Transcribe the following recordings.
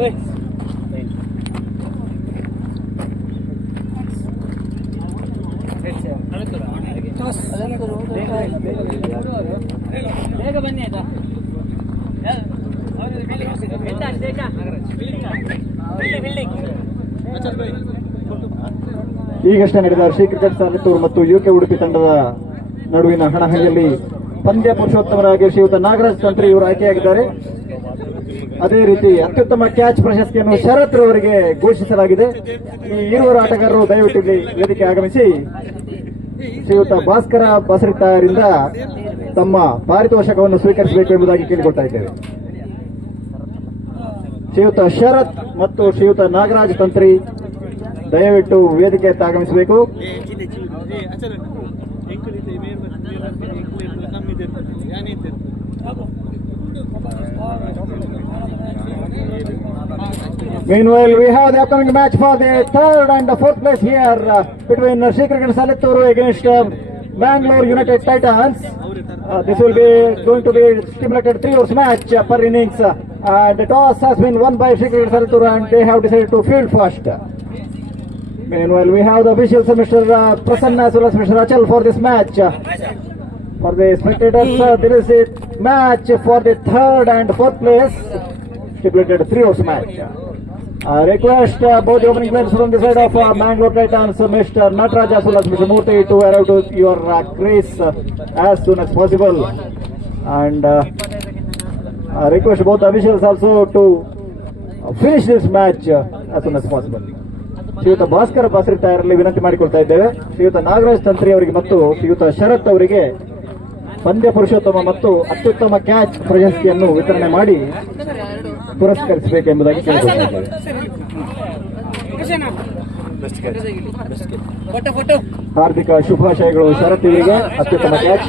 ಬೇಗ ಬನ್ನಿ ಆಯ್ತಾ. ಈಗಷ್ಟೇ ನಡೆದ ಶ್ರೀ ಕ್ರಿಕೆಟ್ ಸಾಲಿತ್ತೂರು ಮತ್ತು ಯುಕೆ ಉಡುಪಿ ತಂಡದ ನಡುವಿನ ಹಣಾಹಣಿಯಲ್ಲಿ ಪಂದ್ಯ ಪುರುಷೋತ್ತಮರಾಗಿ ಶ್ರೀಯುತ ನಾಗರಾಜ್ ತಂತ್ರಿ ಇವರು ಆಯ್ಕೆಯಾಗಿದ್ದಾರೆ. ಅದೇ ರೀತಿ ಅತ್ಯುತ್ತಮ ಕ್ಯಾಚ್ ಪ್ರಶಸ್ತಿಯನ್ನು ಶರತ್ ರವರಿಗೆ ಘೋಷಿಸಲಾಗಿದೆ. ಈ ಇರುವರು ಆಟಗಾರರು ದಯವಿಟ್ಟು ಇಲ್ಲಿ ವೇದಿಕೆ ಆಗಮಿಸಿ ಶ್ರೀಯುತ ಭಾಸ್ಕರ ಬಸರಿತಾರಿಂದ ತಮ್ಮ ಪಾರಿತೋಷಕವನ್ನು ಸ್ವೀಕರಿಸಬೇಕು ಎಂಬುದಾಗಿ ಕೇಳಿಕೊಳ್ತಾ ಇದ್ದೇವೆ. ಶ್ರೀಯುತ ಶರತ್ ಮತ್ತು ಶ್ರೀಯುತ ನಾಗರಾಜ್ ತಂತ್ರಿ ದಯವಿಟ್ಟು ವೇದಿಕೆ ಆಗಮಿಸಬೇಕು. Meanwhile, we have the upcoming match for the third and the fourth place here between Sri Cricket Salitturu against Bangalore United Titans. This will be going to be stipulated 3 overs match per innings. The toss has been won by Sri Cricket Salitturu and they have decided to field first. Meanwhile, we have the officials, Mr. Prasanna as well as Mr. Achal for this match. For the spectators, there is a match for the third and fourth place, stipulated 3 overs match. I request both the opening players from the side of Bangalore Titans, Mr. Nataraj as well as Mr. Murthy, to arrive to your crease as soon as possible. And I request both officials also to finish this match as soon as possible. ಶ್ರೀಯುತ ಭಾಸ್ಕರ ಬಸರಿತಾರಲ್ಲಿ ವಿನಂತಿ ಮಾಡಿಕೊಳ್ತಾ ಇದ್ದೇವೆ. ಶ್ರೀಯುತ ನಾಗರಾಜ್ ತಂತ್ರಿ ಅವರಿಗೆ ಮತ್ತು ಶ್ರೀಯುತ ಶರತ್ ಅವರಿಗೆ ಪಂದ್ಯ ಪುರುಷೋತ್ತಮ ಮತ್ತು ಅತ್ಯುತ್ತಮ ಕ್ಯಾಚ್ ಪ್ರಶಸ್ತಿಯನ್ನು ವಿತರಣೆ ಮಾಡಿ ಪುರಸ್ಕರಿಸಬೇಕೆಂಬುದಾಗಿ ಕೇಳಿಕೊಳ್ತಾ ಇದ್ದೇವೆ. ಹಾರ್ದಿಕ ಶುಭಾಶಯಗಳು ಶರತ್ ಇವರಿಗೆ ಅತ್ಯುತ್ತಮ ಕ್ಯಾಚ್.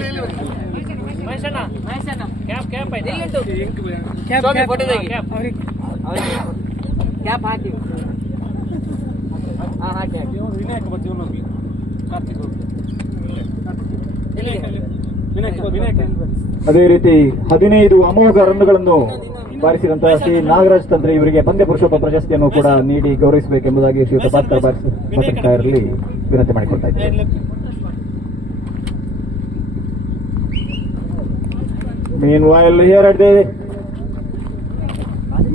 ಅದೇ ರೀತಿ 15 ಅಮೋಘ ರನ್ಗಳನ್ನು ಬಾರಿಸಿದಂತಹ ಶ್ರೀ ನಾಗರಾಜ್ ತಂತ್ರಿ ಇವರಿಗೆ ಪಂದ್ಯ ಪುರುಷೋತ್ತಮ ಪ್ರಶಸ್ತಿಯನ್ನು ಕೂಡ ನೀಡಿ ಗೌರವಿಸಬೇಕೆಂಬುದಾಗಿ ಶ್ರೀಯುತ ಭಾಸ್ಕರ ಬಸರಿತಾರಲ್ಲಿ ವಿನಂತಿ ಮಾಡಿಕೊಳ್ತಾ ಇದ್ದಾರೆ. Meanwhile, here at the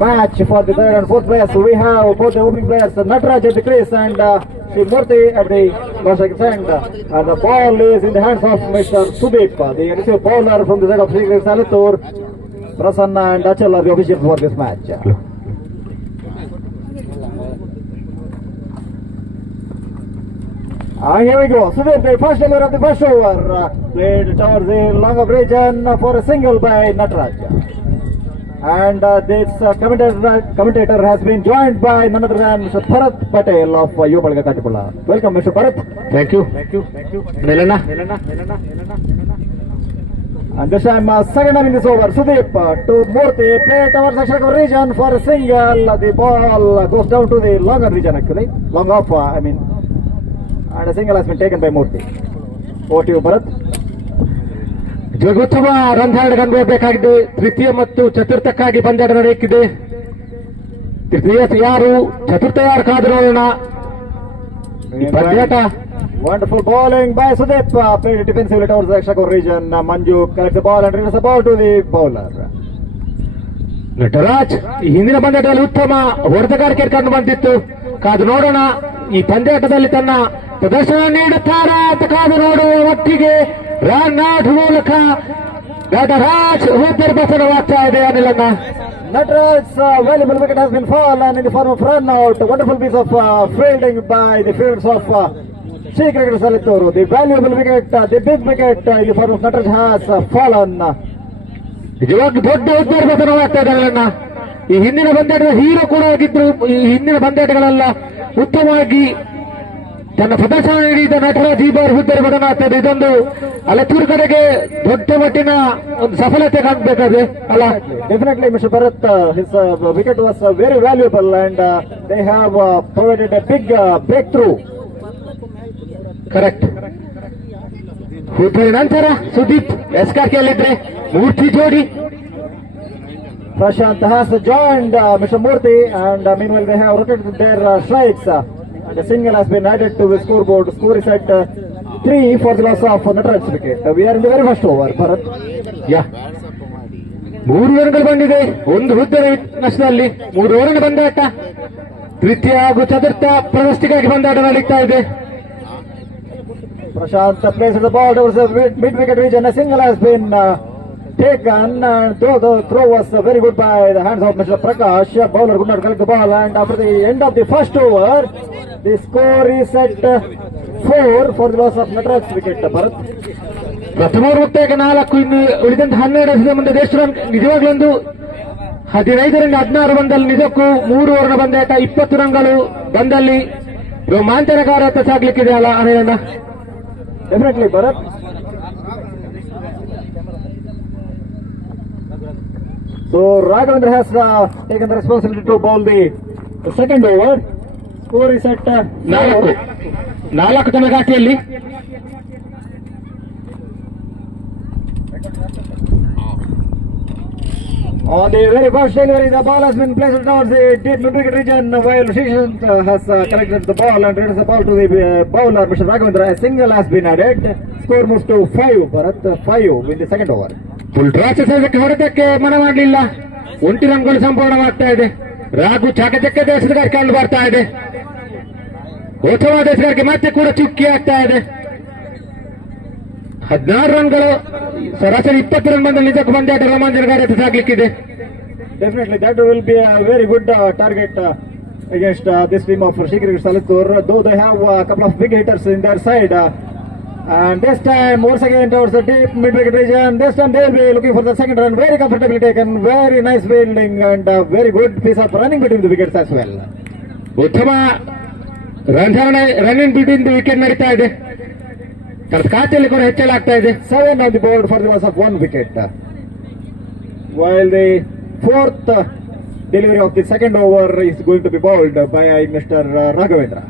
match for the third and fourth place, we have both the opening players, Nataraj at the crease and Sri Murthy at the Bashak end. And the ball is in the hands of Mr. Sudeep, the receive bowler from the side of Sri Cricket Salitturu. Prasanna and Achal are the officials for this match. Here we go. Sudeep, the first delivery of the first over, played towards the long of region for a single by Nataraj. And this commentator has been joined by none other than Mr. Bharat Patel of Yobalga Katipula. Welcome, Mr. Bharat. Thank you. Melana. And this time, second time in this over, Sudeep to Murthy, play towards the Shakar region for a single. The ball goes down to the longer region actually, long off, and a single has been taken by Murthy. Over to you, Bharat. ಜಗೋತ್ಸವ runs ಬೇಕಾಗಿದೆ. ತೃತೀಯ ಮತ್ತು ಚತುರ್ಥಕ್ಕಾಗಿ ಪಂದ್ಯಾಟ ನಡೆಯುತ್ತಿದೆ. ತೃತೀಯ ಯಾರು, ಚತುರ್ಥ ಯಾರು ಕಾದು ನೋಡೋಣ. ಪಂದ್ಯಾಟ. Wonderful bowling by Sudeep, played defensively towards the Shakar region. Manju collects the ball and returns the ball to the bowler. Nataraj ಈ ಹಿಂದಿನ ಪಂದ್ಯಾಟದಲ್ಲಿ ಉತ್ತಮ ಹೊಡೆತಗಾರಿಕೆ ಕಂಡು ಬಂದಿತ್ತು. ಕಾದು ನೋಡೋಣ ಈ ಪಂದ್ಯಾಟದಲ್ಲಿ ತನ್ನ ಪ್ರದರ್ಶನ ನೀಡುತ್ತಾರಾ ಅಂತ ಕಾದು ನೋಡುವ ಹೊತ್ತಿಗೆ ರನ್ ಔಟ್ ಮೂಲಕ ನಟರಾಜ್ ಹುದ್ದೆರ್ಬಸನವಾಗ್ತಾ ಇದೆ. ಅನಿಲಣ್ಣ, Nataraj's valuable wicket has been fallen in the form of run out. Wonderful piece of fielding by the fielders of Sri Cricket Salitturu. The valuable wicket, the big wicket in the form of Nataraj has fallen. ನಿಜವಾಗಿ ದೊಡ್ಡ ಹುದ್ದೆರ್ಬಸನವಾಗ್ತಾ ಇದೆ ಅನಿಲಣ್ಣ. ಈ ಹಿಂದಿನ ಪಂದ್ಯಾಟದ hero ಕೂಡ ಆಗಿದ್ರು. ಈ ಹಿಂದಿನ ಪಂದ್ಯಾಟಗಳೆಲ್ಲ ಉತ್ತಮವಾಗಿ ತನ್ನ ಪ್ರದರ್ಶನ ನೀಡಿದ ನಟರಾಜ್ ಈ ಬಾರಿ ಹುದ್ದೆರ್ಬಸನಾಗ್ತದೆ. ಇದೊಂದು ಅಲೆತೂರು ಕಡೆಗೆ ದೊಡ್ಡ ಮಟ್ಟಿನ ಒಂದು ಸಫಲತೆ ಕಾಣಬೇಕಾದ್ರೆ ಅಲ್ಲ. Definitely, Mr. Bharat, his wicket was very valuable and they have provided a big breakthrough. Correct. ಹುದ್ದೆಯ ನಂತರ ಸುದೀಪ್ ಎಸ್ಕಾರ್ಕೆಯಲ್ಲಿದ್ರೆ ಮೂರ್ತಿ ಜೋಡಿ Prashant has joined Mr. Murthy, and meanwhile they have rotated their strikes. And a single has been added to the scoreboard. Score is at 3 for the loss of Nataraj's wicket. We are in the very first over, Bharat. ಯಾ 3 ರನ್ಗಳು ಬಂದಿದೆ, 1 ಹುದ್ದರ ನಷ್ಟದಲ್ಲಿ 3 ಓವರ್ನ ಬಂದಾಟ. ತೃತೀಯ ಹಾಗೂ ಚತುರ್ಥ ಪ್ರಶಸ್ತಿಗಾಗಿ ಬಂದಾಟ ನಡೀತಾ ಇದೆ. Prashant places the ball towards the mid-wicket region. A single has been taken, and though the throw was very good by the hands of Mr. Prakash, bowler could not collect the ball, and after the end of the first over, the score is at 4 for the loss of Nataraj's wicket, Bharat. ಪ್ರಥಮ over ಮುಕ್ತಾಯಕ್ಕೆ 4, ಇನ್ನು ಉಳಿದಂತ 12 ಎಸೆದ ಮುಂದೆ ದೇಶ ನಿಜವಾಗ್ಲೊಂದು 15 ರಿಂದ 16 ಬಂದಲ್ಲಿ ನಿಜಕ್ಕೂ 3 ಓವರ್ನ ಬಂದಾಟ 20 ರನ್ಗಳು ಬಂದಲ್ಲಿ ರೋಮಾಂಚನಕಾರತ್ತ ಸಾಗ್ಲಿಕ್ಕಿದೆ ಅಲ್ಲ ಅನೇನ. Definitely, Bharat. So Raghavendra has taken the responsibility to bowl the second over. Score is at 4 ತನಗಾಟಿಯಲ್ಲಿ. On the very first delivery, the ball has been placed towards the deep mid-wicket region, while Srishant has collected the ball and returns the ball to the bowler, Mr. Raghavendra. A single has been added. Score moves to 5, Bharat, 5 in the second over. Full toss ಎಸೆಯೋದಕ್ಕೆ ಹೊರತಕ್ಕೆ ಮನ ಮಾಡಲಿಲ್ಲ. 1 ರನ್ಗಳು ಸಂಪೂರ್ಣವಾಗ್ತಾ ಇದೆ. ರಾಘು ಚಾಕಚಕ್ಯದ ಎಸೆತಗಾರ ಕಂಡು ಬರ್ತಾ ಇದೆ. ಉತ್ತಮವಾದ ಎಸೆಗಾರಿಕೆ ಮತ್ತೆ ಕೂಡ ಚುಕ್ಕಿ ಆಗ್ತಾ ಇದೆ. 16 ರನ್ಗಳು ಸರಾಸರಿ 20 ರನ್ ಬಂದಲ್ಲಿ ನಿಜಕ್ಕೂ ಬಂದಾಟ ರೋಮಾಂಚನಕಾರತೆ ಸಾಗ್ಲಿಕ್ಕಿದೆ. Definitely, that will be a very good target against this team of Sri Cricket Salittur, though they have a couple of big hitters in their side. And this time, once again, towards the deep mid-wicket region, this time they will be looking for the second run. Very comfortably taken, very nice fielding, and a very good piece of running between the wickets as well. ಉತ್ತಮ running between the wicket ನಡೀತಾ ಇದೆ. ಖಾತೆಯಲ್ಲಿ ಕೂಡ ಹೆಚ್ಚಳ ಆಗ್ತಾ ಇದೆ. 7 on the board for the loss of 1 wicket. While the fourth delivery of the second over is going to be bowled by Mr. Raghavendra.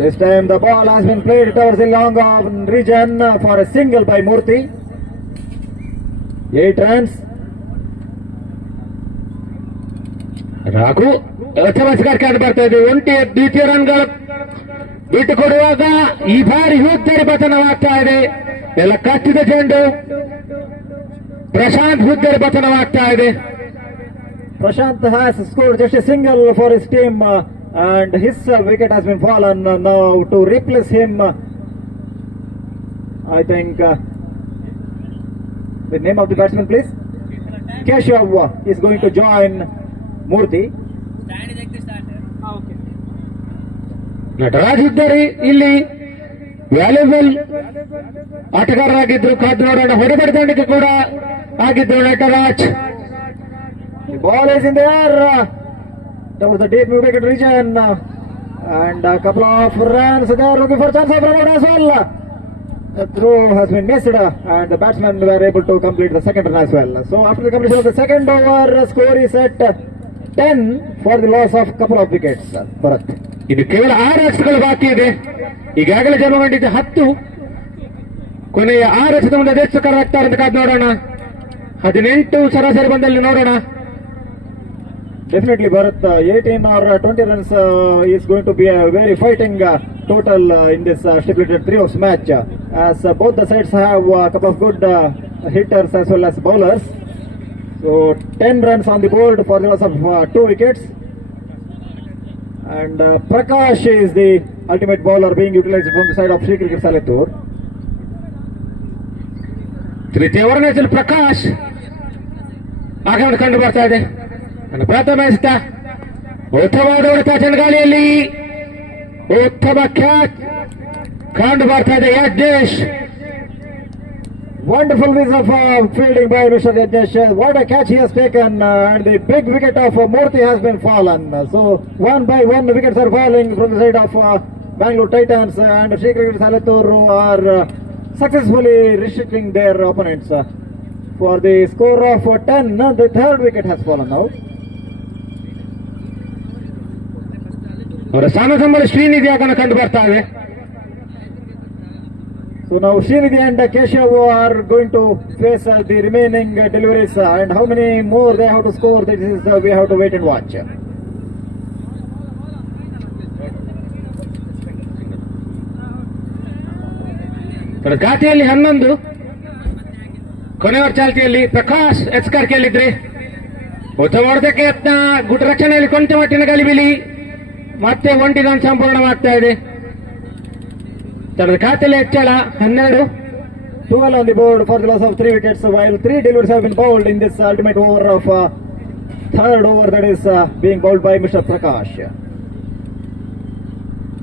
This time the ball has been played towards the long on region for a single by Murthy. 8 runs. Raghu ಅಚ್ಚಮಸ್ಕಾರ ಕಂಡು ಬರ್ತಾ ಇದೆ. ಒಂಟಿ ದ್ವಿತೀಯ ರನ್ಗಳು ಬಿಟ್ಟು ಕೊಡುವಾಗ ಈ ಬಾರಿ ಹುದ್ದರಿ ಪತನವಾಗ್ತಾ ಇದೆ. ಎಲ್ಲ ಕಚ್ಚಿದ ಚೆಂಡು. ಪ್ರಶಾಂತ್ ಹುದ್ದರಿ ಪತನವಾಗ್ತಾ ಇದೆ. Prashant has scored just a single for his team, and his wicket has been fallen. Now to replace him, I think the name of the batsman, please. Keshav is going to join Murthy. Nataraj ಹುದ್ದರಿ ಇಲ್ಲಿ valuable ಆಟಗಾರರಾಗಿದ್ರು. ಕಾದು ನೋಡೋಣ. ಹೊಡೆಬಡಿದಾಣಿಕೆ ಕೂಡ ಆಗಿದ್ರು Nataraj. The ball is in the air towards the deep mid-wicket region, and a couple of runs. They are looking for chance of run out as well. The throw has been missed, and the batsmen were able to complete the second run as well. So after the completion of the second over, score is at 10 for the loss of couple of wickets. Bharat. ಇನ್ನು ಕೇವಲ 6 ರನ್ಸ್ಗಳು ಬಾಕಿ ಇದೆ. ಈಗಾಗಲೇ ಜನ್ಮಗೊಂಡಿದ್ದ 10. ಕೊನೆಯ 6 ಎಸೆದ ಮುಂದೆ ಎಷ್ಟು score ಆಗ್ತಾರೆ ಅಂತ ಕಾದು ನೋಡೋಣ. 18 ಸರಾಸರಿ ಬಂದಲ್ಲಿ ನೋಡೋಣ. Definitely, Bharat, 18 or 20 runs is going to be a very fighting total in this stipulated 3 overs match, as both the sides have a couple of good hitters as well as bowlers. So 10 runs on the board for the loss of 2 wickets, and Prakash is the ultimate bowler being utilized from the side of Sri Cricket Salittur. ತೃತೀಯ ಓವರ್ನಲ್ಲಿ ಪ್ರಕಾಶ್ ಆಗಮನ ಕಂಡು ಬರ್ತಾ ಇದೆ. ನನ್ನ ಪ್ರಥಮ ಎಸೆತ ಉತ್ತಮವಾದ ಹೊಡೆತ ಚೆಂಡಗಾಳಿಯಲ್ಲಿ ಉತ್ತಮ ಕ್ಯಾಚ್ ಕಂಡು ಬರ್ತಾ ಇದೆ. Yagnesh, wonderful piece of fielding by Mr. Yajnesh. What a catch he has taken, and the big wicket of Murthy has been fallen. So 1 by 1 wickets are falling from the side of Bangalore Titans, and Sri Cricket Salittur are successfully restricting their opponents. For the score of 10, the third wicket has fallen now. ಅವರ ಸ್ಥಾನ ಸಂಬಳ ಶ್ರೀನಿಧಿ ಆಗಮನ ಕಂಡು ಬರ್ತಾ ಇದೆ. So now Srinidhi and Keshav are going to face the remaining deliveries, and how many more they have to score, this is we have to wait and watch. ಘಾಟಿಯಲ್ಲಿ 11 ಕೊನೆಯವರ ಚಾಲ್ತಿಯಲ್ಲಿ ಪ್ರಕಾಶ್ ಎಚ್ಕರ್ ಕೇಳಿದ್ರಿ ಉತ್ತಮ ಹೊಡೆತಕ್ಕೆ ಯತ್ನ ಗುಟ ರಕ್ಷಣೆಯಲ್ಲಿ ಕೊಂಚ ಮಟ್ಟಿನ ಗಲಿಬಿಲಿ ಮತ್ತೆ ಒಂಟಿನ ಸಂಪೂರ್ಣವಾಗ್ತಾ ಇದೆ. ತನ್ನ ಖಾತೆಯಲ್ಲಿ ಹೆಚ್ಚಳ 12. 12 on the board for the loss of 3 wickets, while 3 deliveries have been bowled in this ultimate over of third over that is being bowled by Mr. Prakash.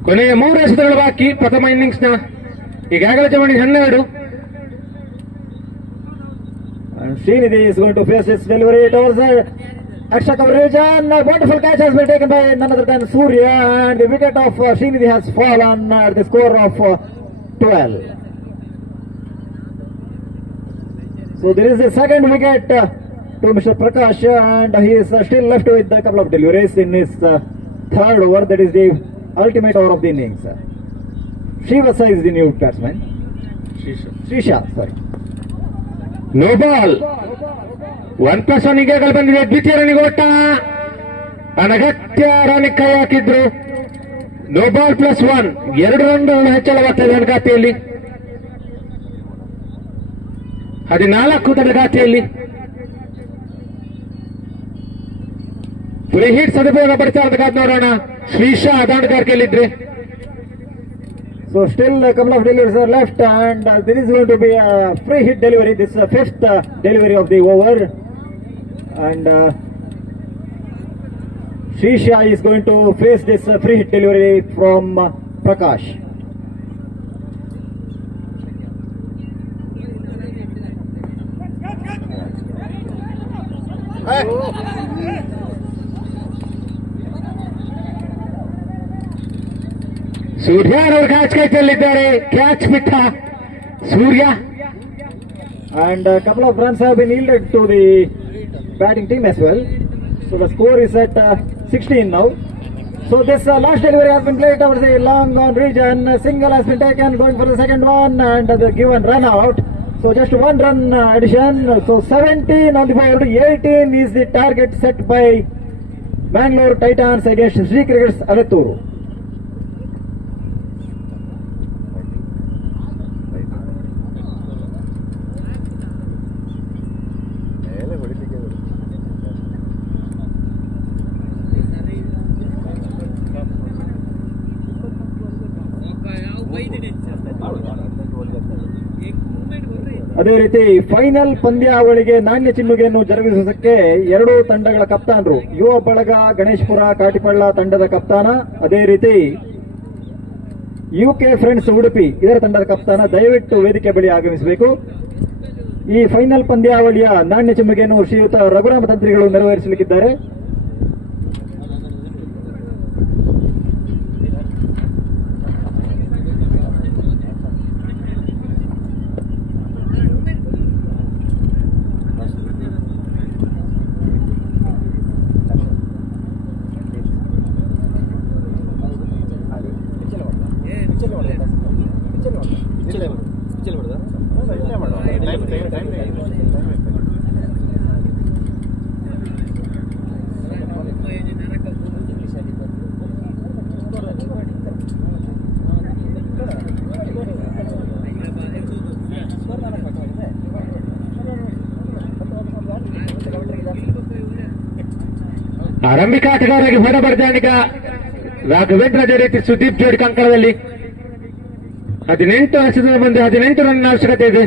ಕೊನೆಯ 3 ಎಸೆತಗಳು ಬಾಕಿ ಪ್ರಥಮ ಇನ್ನಿಂಗ್ಸ್ನ. ಈಗಾಗಲೇ ಜಮಣಿ 12. And Srinidhi is going to face his delivery towards the extra coverage, and a wonderful catch has been taken by none other than Surya, and the wicket of Srinidhi has fallen at the score of 12. So there is a second wicket to Mr. Prakash, and he is still left with a couple of deliveries in his third over, that is the ultimate over of the innings. Srivasa is the new batsman. Srisha, sorry. No ball. 1+1 ಈಗಾಗಲೇ ಬಂದಿದೆ. ದ್ವಿತೀಯ ರನ್ನಿಗೆ ಓಟ, ಅನಗತ್ಯ run ಕೈ ಹಾಕಿದ್ರು. No ball +1, 2 run ಹೆಚ್ಚಳವಾಗ್ತದೆ ನನ್ನ ಖಾತೆಯಲ್ಲಿ. 14 ತನ್ನ ಖಾತೆಯಲ್ಲಿ. ಫ್ರೀ ಹಿಟ್ ಸದುಪಯೋಗ ಪಡಿಸ್ತಾ ಇರತಕ್ಕಂಥ ನೋಡೋಣ. ಶ್ರೀಶಾ ದಾಂಡ್ಕರ್ ಕೇಳಿದ್ರೆ. So still a couple of deliveries are left, and there is going to be a free hit delivery. This is the fifth delivery of the over, and Srisha is going to face this free hit delivery from Prakash. ಸೂರ್ಯ ಅವರು catch ಕೈತಲ್ಲಿದ್ದಾರೆ. Catch ಬಿಟ್ಟ ಸೂರ್ಯ, and a couple of runs have been yielded to the batting team as well. So the score is at 16 now. So this last delivery has been played over the long on region. A single has been taken, going for the second one, and the given run out. So just 1 run addition. So 17 on the board. 18 is the target set by Bangalore Titans against Sri Crickets Alatturu. ಅದೇ ರೀತಿ final ಪಂದ್ಯಾವಳಿಗೆ ನಾಣ್ಯ ಚಿಮ್ಮುಗೆಯನ್ನು ಜರುಗಿಸುವುದಕ್ಕೆ ಎರಡೂ ತಂಡಗಳ ಕಪ್ತಾನರು, ಯುವ ಬಳಗ ಗಣೇಶ್ಪುರ ಕಾಟಿಪಳ್ಳ ತಂಡದ ಕಪ್ತಾನ, ಅದೇ ರೀತಿ ಯುಕೆ ಫ್ರೆಂಡ್ಸ್ ಉಡುಪಿ ಇದರ ತಂಡದ ಕಪ್ತಾನ ದಯವಿಟ್ಟು ವೇದಿಕೆ ಬಳಿ ಆಗಮಿಸಬೇಕು. ಈ ಫೈನಲ್ ಪಂದ್ಯಾವಳಿಯ ನಾಣ್ಯ ಚಿಮ್ಮುಗೆಯನ್ನು ಶ್ರೀಯುತ ರಘುರಾಮ ತಂತ್ರಿಗಳು ನೆರವೇರಿಸಲಿಕ್ಕಿದ್ದಾರೆ. ಆರಂಭಿಕ ಆಟಗಾರರಾಗಿ ಹೊರಬರ್ತಾನೆ ಈಗ ರಾಘವೇಂದ್ರ. ಅದೇ ರೀತಿ ಸುದೀಪ್ ಜೋಡಿ ಕಂಕಣದಲ್ಲಿ 18 ಎಸೆತದ ಮುಂದೆ 18 ರನ್ ಅವಶ್ಯಕತೆ ಇದೆ.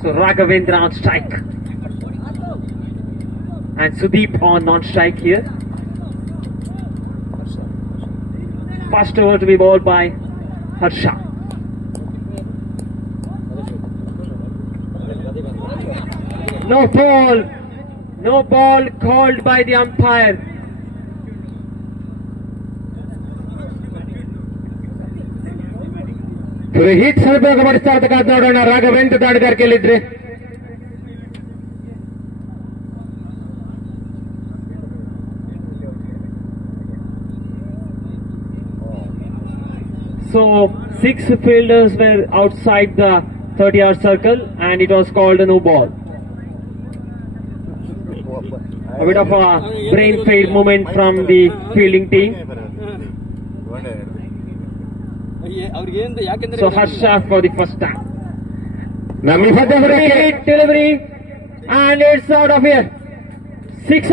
So Raghavendra on strike and Sudeep on non-strike here. First over to be bowled by Harsha. No ball called by the umpire. Hit ಸದುಪಯೋಗ ಪಡಿಸ್ತಾ ಇರ್ತಕ್ಕಂಥ ನೋಡೋಣ. ರಾಘವೇಂದ್ರ ದಾಡ್ಗಾರ್ ಕೇಳಿದ್ರೆ So 6 fielders were outside the 30-yard circle, and it was called a no ball. A bit of a brain fade moment from the fielding team. So Harsha for the first time. ನಮ್ಮ Great delivery, and it's out of here. 6.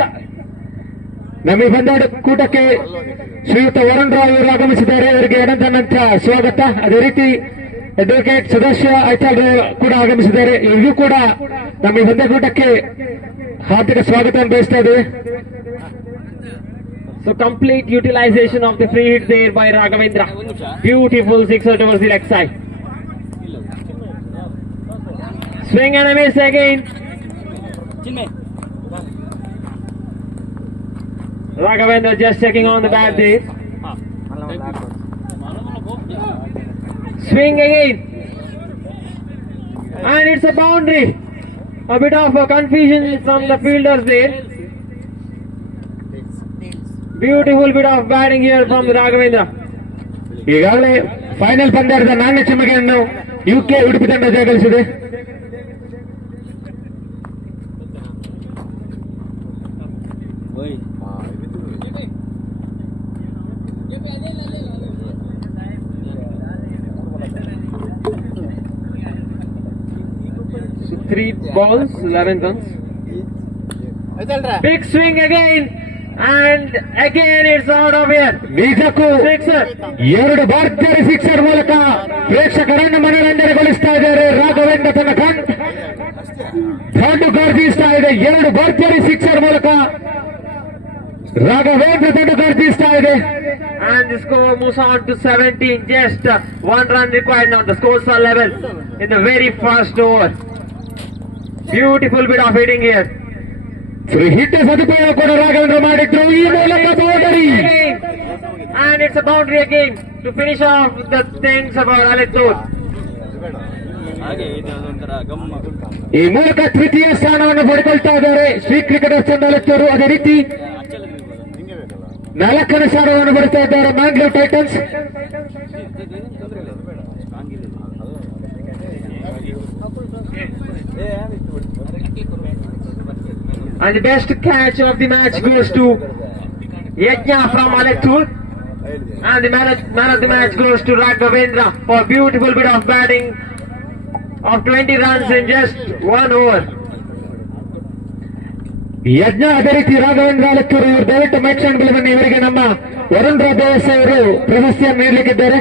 ನಮ್ಮ ಕೂಟಕ್ಕೆ ಶ್ರೀಯುತ ವರುಣ್ ರಾವ್ ಅವರು ಆಗಮಿಸಿದ್ದಾರೆ. ಅವರಿಗೆ ಅನಂತ ಸ್ವಾಗತ. ಅದೇ ರೀತಿ ಅಡ್ವೊಕೇಟ್ ಸದಸ್ಯ ಐತಾಳ್ ಕೂಡ ಆಗಮಿಸಿದ್ದಾರೆ. ಇವರು ಕೂಡ ನಮ್ಮ ಈ ಕೂಟಕ್ಕೆ ಹಾರ್ದಿಕ ಸ್ವಾಗತ ಬಯಸ್ತಾ ಇದ್ದೇವೆ. So complete utilization of the free hit there by Raghavendra. Beautiful sixer towards the leg side. Swing and a miss again. Raghavendra just checking on the bat there. Swing again. And it's a boundary. A bit of a confusion from the fielders there. Beautiful bit of batting here from Raghavendra. ಈಗಾಗಲೇ final ಪಂದ್ಯದ ನಾಣ್ಯ ಚಿಮ್ಮಿಗೆಯನ್ನು UK Udupi ತಂಡ ಜಯಗಳಿಸಿದೆ. So 3 balls, 11 runs. Big swing again, and again it's out of here. ನಿಜಕ್ಕೂ Sixer. ಎರಡು ಭರ್ಜರಿ sixer ಮೂಲಕ ಪ್ರೇಕ್ಷಕರನ್ನು ಮನರಂಜನೆಗೊಳಿಸ್ತಾ ಇದ್ದಾರೆ. ರಾಘವೇಂದ್ರ ತನ್ನ ತಂಡ ಗರ್ಜಿಸ್ತಾ ಇದೆ. ಎರಡು ಭರ್ಜರಿ ಸಿಕ್ಸರ್ ಮೂಲಕ ರಾಘವೇಂದ್ರ ತಂಡ ಗರ್ಜಿಸ್ತಾ ಇದೆ. And the score moves on to 17. Just 1 run required now. The scores are level in the very first over. Beautiful bit of hitting here. Hit ಸದುಪಯೋಗ ಕೂಡ ರಾಘವೇಂದ್ರ ಮಾಡಿದ್ರು. ಈ ಮೂಲಕ boundary. And it's a boundary again to finish off the things about Alittur. ಈ ಮೂಲಕ ತೃತೀಯ ಸ್ಥಾನವನ್ನು ಪಡೆದುಕೊಳ್ತಾ ಇದ್ದಾರೆ ಶ್ರೀ ಕ್ರಿಕೆಟರ್ಸ್ ತಂಡ ಅಲೆತ್ತೂರು. ಅದೇ ರೀತಿ 4ನೇ ಸ್ಥಾನವನ್ನು ಪಡೆತಾ ಇದ್ದಾರೆ Mangalore Titans. And the best catch of the match goes to Yajna from Alittur. And the man of the match goes to Raghavendra for a beautiful bit of batting of 20 runs in just 1 over. ಯಜ್ಞ ಅದೇ ರೀತಿ ರಾಘವೇಂದ್ರ ಅಲೆತ್ತೂರು ಇವರು ದಯವಿಟ್ಟು match and ಬನ್ನಿ. ಇವರಿಗೆ ನಮ್ಮ ವರುಣ್ ರಾವ್ ದೇಸಾಯಿ ಅವರು ಪ್ರಶಸ್ತಿಯನ್ನು ನೀಡಲಿಕ್ಕಿದ್ದಾರೆ.